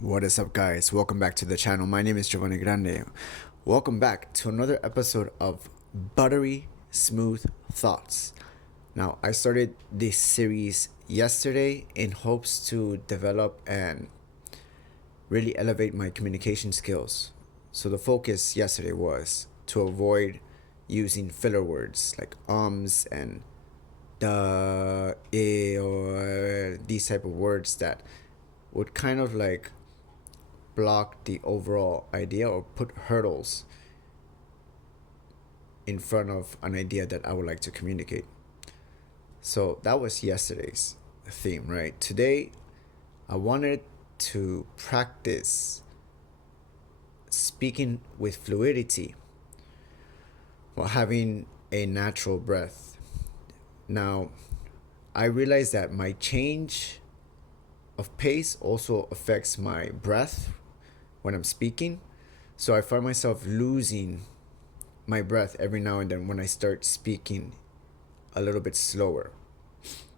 What is up, guys? Welcome back to the channel. My name is Giovanni Grande. Welcome back to another episode of Buttery Smooth Thoughts. Now, I started this series yesterday in hopes to develop and really elevate my communication skills. So, the focus yesterday was to avoid using filler words like and the, or these type of words that would kind of like block the overall idea or put hurdles in front of an idea that I would like to communicate. So that was yesterday's theme, right? Today, I wanted to practice speaking with fluidity while having a natural breath. Now, I realized that my change of pace also affects my breath when I'm speaking. So I find myself losing my breath every now and then when I start speaking a little bit slower.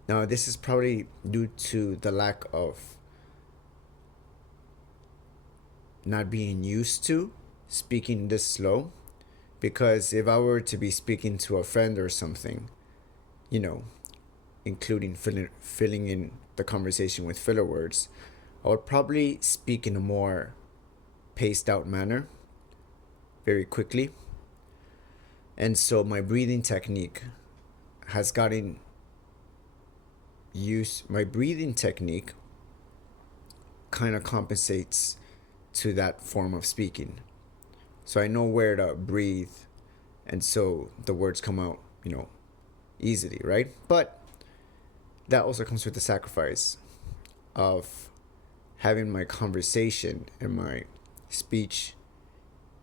Now, this is probably due to the lack of not being used to speaking this slow. Because if I were to be speaking to a friend or something, you know, including filling in the conversation with filler words, I would probably speak in a more paced out manner very quickly. And so my breathing technique has gotten used. My breathing technique kind of compensates to that form of speaking. So I know where to breathe, and so the words come out, easily, right? But that also comes with the sacrifice of having my conversation and my speech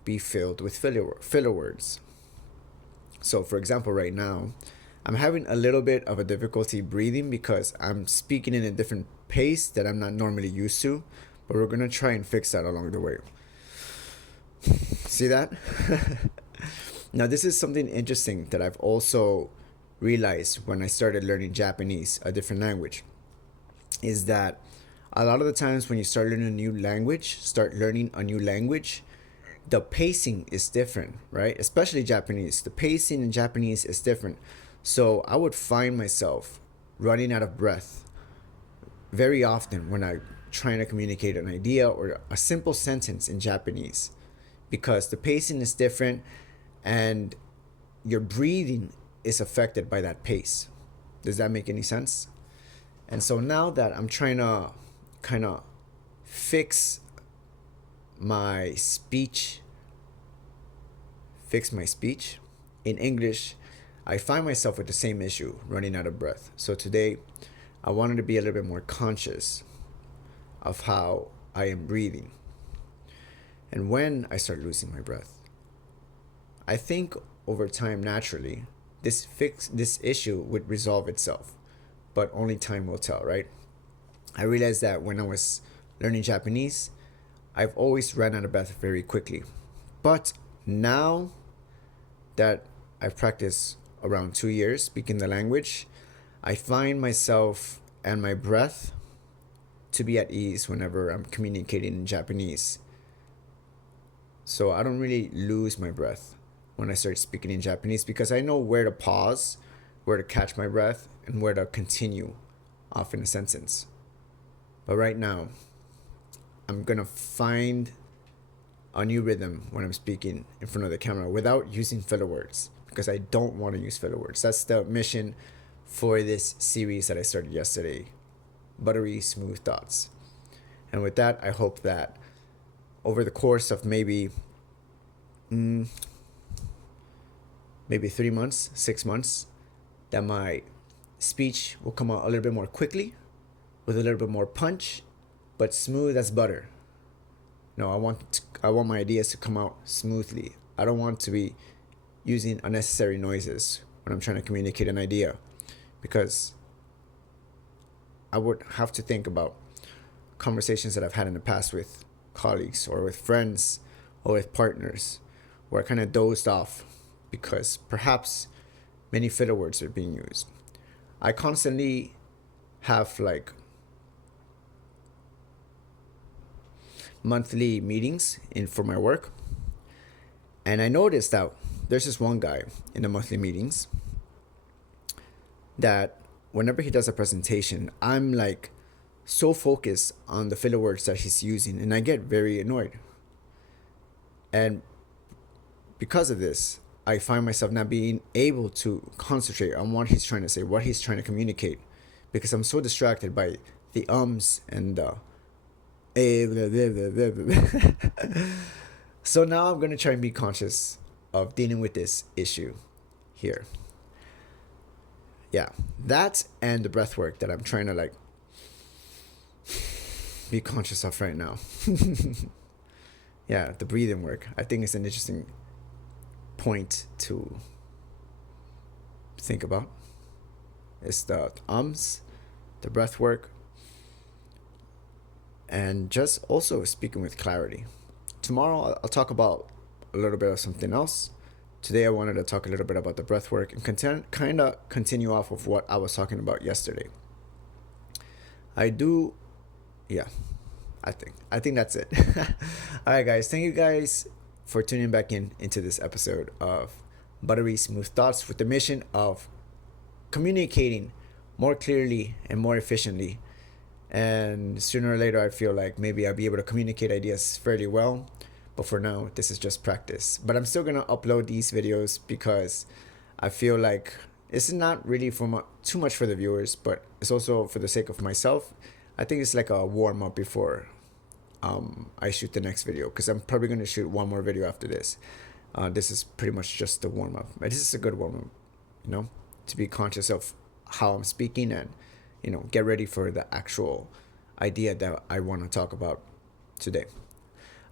be filled with filler words. So, for example, right now, I'm having a little bit of a difficulty breathing because I'm speaking in a different pace that I'm not normally used to, but we're going to try and fix that along the way. See that? Now, this is something interesting that I've also realized when I started learning Japanese, a different language, is that a lot of the times when you start learning a new language, the pacing is different, right? Especially Japanese. The pacing in Japanese is different. So I would find myself running out of breath very often when I'm trying to communicate an idea or a simple sentence in Japanese because the pacing is different and your breathing is affected by that pace. Does that make any sense? And so now that I'm trying to kind of fix my speech, in English, I find myself with the same issue, running out of breath. So today, I wanted to be a little bit more conscious of how I am breathing and when I start losing my breath. I think over time, naturally, this issue would resolve itself, but only time will tell, right? I realized that when I was learning Japanese, I've always ran out of breath very quickly. But now that I've practiced around 2 years speaking the language, I find myself and my breath to be at ease whenever I'm communicating in Japanese. So I don't really lose my breath when I start speaking in Japanese because I know where to pause, where to catch my breath, and where to continue off in a sentence. But right now, I'm gonna find a new rhythm when I'm speaking in front of the camera without using filler words because I don't want to use filler words. That's the mission for this series that I started yesterday, Buttery Smooth Thoughts. And with that, I hope that over the course of maybe 3 months, 6 months, that my speech will come out a little bit more quickly, with a little bit more punch, but smooth as butter. No, I want my ideas to come out smoothly. I don't want to be using unnecessary noises when I'm trying to communicate an idea, because I would have to think about conversations that I've had in the past with colleagues or with friends or with partners where I kind of dozed off because perhaps many filler words are being used. I constantly have monthly meetings in for my work, and I noticed that there's this one guy in the monthly meetings that whenever he does a presentation, I'm like so focused on the filler words that he's using, and I get very annoyed. And because of this, I find myself not being able to concentrate on what he's trying to say, what he's trying to communicate, because I'm so distracted by the ums and the blah, blah, blah, blah, blah. So now I'm going to try and be conscious of dealing with this issue here. Yeah, that and the breath work that I'm trying to like be conscious of right now. Yeah, the breathing work. I think it's an interesting point to think about. It's the ums, the breath work, and just also speaking with clarity. Tomorrow I'll talk about a little bit of something else. Today I wanted to talk a little bit about the breath work and kind of continue off of what I was talking about yesterday. Yeah, I think that's it. All right, guys. Thank you guys for tuning back into this episode of Buttery Smooth Thoughts with the mission of communicating more clearly and more efficiently. And sooner or later, I feel like maybe I'll be able to communicate ideas fairly well. But for now, this is just practice. But I'm still going to upload these videos because I feel like it's not really too much for the viewers, but it's also for the sake of myself. I think it's like a warm up before I shoot the next video, because I'm probably going to shoot one more video after this. This is pretty much just the warm up. But this is a good warm up, to be conscious of how I'm speaking and, get ready for the actual idea that I want to talk about today.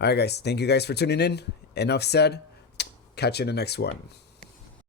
All right, guys. Thank you guys for tuning in. Enough said. Catch you in the next one.